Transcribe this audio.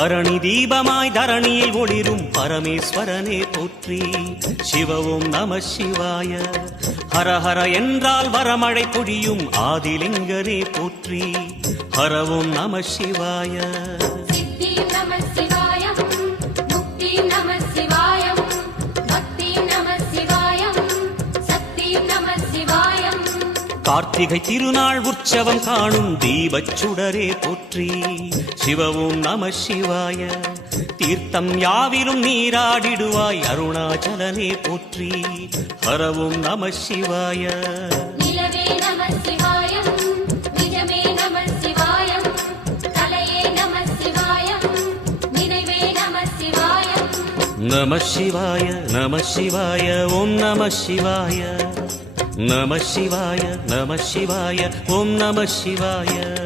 பரணி தீபமாய் தரணியில் ஒளிரும் பரமேஸ்வரனே போற்றி. சிவ ஓம் நம சிவாய. ஹரஹர என்றால் வரமழை பொழியும் ஆதிலிங்கனே போற்றி. ஹர ஓம் நம சிவாய. கார்த்திகை திருநாள் உற்சவம் காணும் தீபச் சுடரே போற்றி. சிவ ஓம் நம சிவாய. தீர்த்தம் யாவிலும் நீராடிடுவாய் அருணாச்சலனே போற்றி. ஹர ஓம் நம சிவாய. நம சிவாய நம சிவாய ஓம் நம சிவாய. நம சிவாய நம சிவாய ஓம் நம சிவாய.